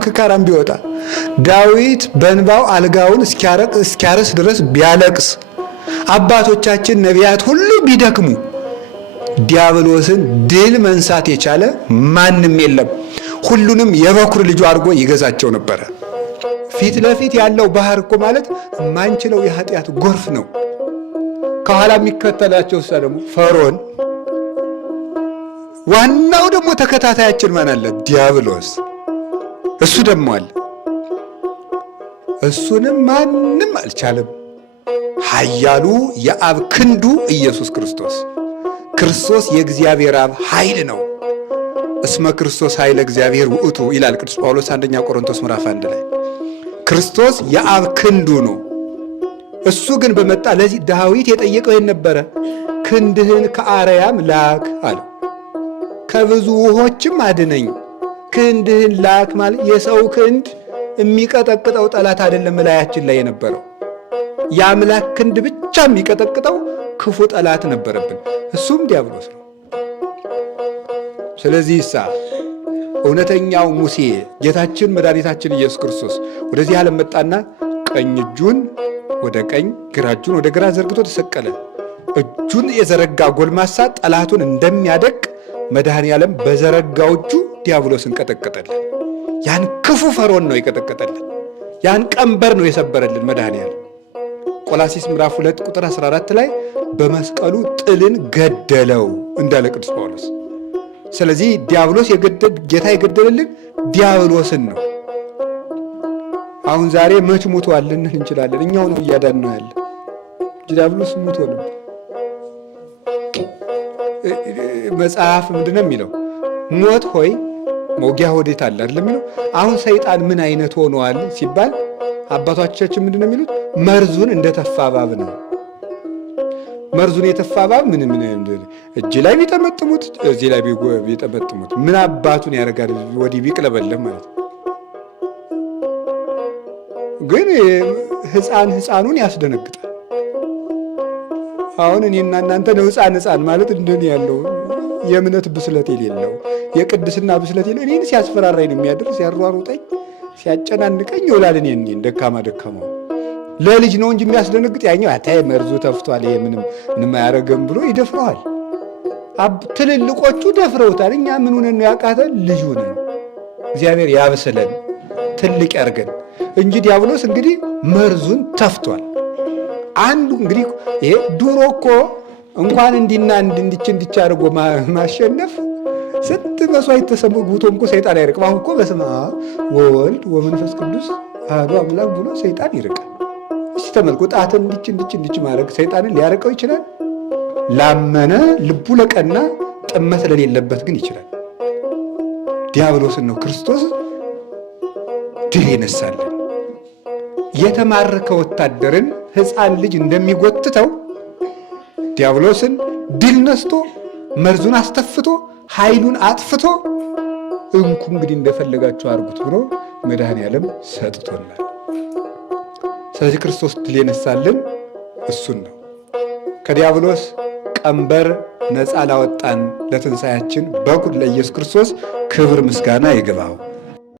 ከካራም ቢወጣ ዳዊት በእንባው አልጋውን እስኪያርስ ድረስ ቢያለቅስ አባቶቻችን ነቢያት ሁሉ ቢደክሙ ዲያብሎስን ድል መንሳት የቻለ ማንም የለም። ሁሉንም የበኩር ልጁ አድርጎ ይገዛቸው ነበረ። ፊት ለፊት ያለው ባህር እኮ ማለት ማንችለው የኃጢአት ጎርፍ ነው። ከኋላ የሚከተላቸው ደግሞ ፈርዖን፣ ዋናው ደግሞ ተከታታያችን ማን አለ? ዲያብሎስ። እሱ ደግሞ አለ። እሱንም ማንም አልቻለም። ኃያሉ የአብ ክንዱ ኢየሱስ ክርስቶስ። ክርስቶስ የእግዚአብሔር አብ ኃይል ነው። እስመ ክርስቶስ ኃይለ እግዚአብሔር ውእቱ ይላል ቅዱስ ጳውሎስ አንደኛ ቆሮንቶስ ምዕራፍ 1 ላይ። ክርስቶስ የአብ ክንዱ ነው። እሱ ግን በመጣ ለዚህ ዳዊት የጠየቀው ይሄን ነበረ። ክንድህን ከአርያም ላክ አለው። ከብዙ ውሆችም አድነኝ። ክንድህን ላክ ማለት የሰው ክንድ የሚቀጠቅጠው ጠላት አይደለም። ላያችን ላይ የነበረው የአምላክ ክንድ ብቻ የሚቀጠቅጠው ክፉ ጠላት ነበረብን። እሱም ዲያብሎስ ነው። ስለዚህ እውነተኛው ሙሴ ጌታችን መድኃኒታችን ኢየሱስ ክርስቶስ ወደዚህ ዓለም መጣና ቀኝ እጁን ወደ ቀኝ ግራ እጁን ወደ ግራ ዘርግቶ ተሰቀለ። እጁን የዘረጋ ጎልማሳ ጠላቱን እንደሚያደቅ መድኃኔ ዓለም በዘረጋው እጁ ዲያብሎስን ቀጠቀጠልን። ያን ክፉ ፈርዖን ነው የቀጠቀጠልን። ያን ቀንበር ነው የሰበረልን መድኃኔ ዓለም። ቆላሲስ ምዕራፍ 2 ቁጥር 14 ላይ በመስቀሉ ጥልን ገደለው እንዳለ ቅዱስ ጳውሎስ። ስለዚህ ዲያብሎስ ጌታ የገደለልን ዲያብሎስን ነው። አሁን ዛሬ መች ሞቷል ልንል እንችላለን። እኛው ነው እያዳን ነው ያለ። ዲያብሎስ ሞቶ ነው። መጽሐፍ ምንድነው የሚለው? ሞት ሆይ መውጊያ ወዴት አለ አይደለም የሚለው። አሁን ሰይጣን ምን አይነት ሆኗል ሲባል አባቶቻችን ምንድነው የሚሉት? መርዙን እንደተፋ እባብ ነው። መርዙን የተፋ እባብ ምን እጅ ላይ ቢጠመጥሙት እዚህ ላይ ቢጠመጥሙት ምን አባቱን ያደርጋል? ወዲህ ቢቅለበለም ማለት ነው። ግን ሕፃኑን ያስደነግጣል። አሁን እኔና እናንተ ነው ሕፃን ማለት እንደኔ ያለው የእምነት ብስለት የሌለው የቅድስና ብስለት የሌለው እኔን ሲያስፈራራኝ ነው የሚያድር፣ ሲያሯሩጠኝ፣ ሲያጨናንቀኝ ይውላል። እኔን ደካማው ለልጅ ነው እንጂ የሚያስደነግጥ ያኛው አታይ መርዙ ተፍቷል፣ ይሄ ምንም አያረገም ብሎ ይደፍረዋል። ትልልቆቹ ደፍረውታል። እኛ ምን ሆነን ነው ያቃተን? ልጅ ሆነን። እግዚአብሔር ያብስለን ትልቅ ያርገን እንጂ ዲያብሎስ እንግዲህ መርዙን ተፍቷል። አንዱ እንግዲህ ይሄ ድሮ እኮ እንኳን እንዲና እንዲች አድርጎ ማሸነፍ ስንት መስዋዕት ተሰምቶ እኮ ሰይጣን አይርቅም። አሁን እኮ በስመ አብ ወወልድ ወመንፈስ ቅዱስ አሐዱ አምላክ ብሎ ሰይጣን ይርቃል። እስቲ ተመልኩ። ጣትን እንዲች ማድረግ ሰይጣንን ሊያርቀው ይችላል? ላመነ ልቡ ለቀና ጥመት ለሌለበት ግን ይችላል። ዲያብሎስን ነው ክርስቶስ ድል የነሳልን። የተማረከ ወታደርን ሕፃን ልጅ እንደሚጎትተው ዲያብሎስን ድል ነስቶ መርዙን አስተፍቶ ኃይሉን አጥፍቶ እንኩ እንግዲህ እንደፈለጋችሁ አድርጉት ብሎ መድኃኔ ዓለም ሰጥቶናል። ስለዚህ ክርስቶስ ድል የነሳልን እሱን ነው። ከዲያብሎስ ቀንበር ነፃ ላወጣን ለትንሣኤያችን በኩር ለኢየሱስ ክርስቶስ ክብር ምስጋና ይግባው።